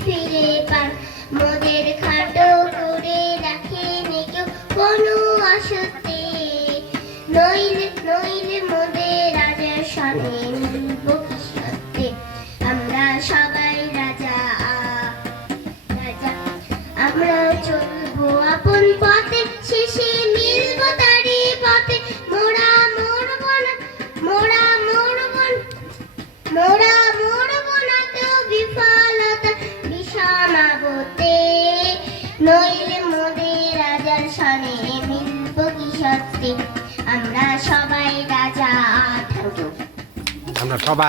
ফিরে পান মোদের খাটো করে রাখেনি কেউ কোনো অসত্যে নইলে নইলে মোদের রাজার সনে মিলব কি সত্যে আমরা সবাই রাজা রাজা আমরা চলবো আপন পথে শেষে মিলব তারি পথে মোরা মরব না মোরা মরব না মোরা মরব না তো বিফলতা বিষমাবতে নইলে মোদের রাজার সনে মিলব কি সত্যে আমরা সবাই রাজা। Thank you. আমরা সবাই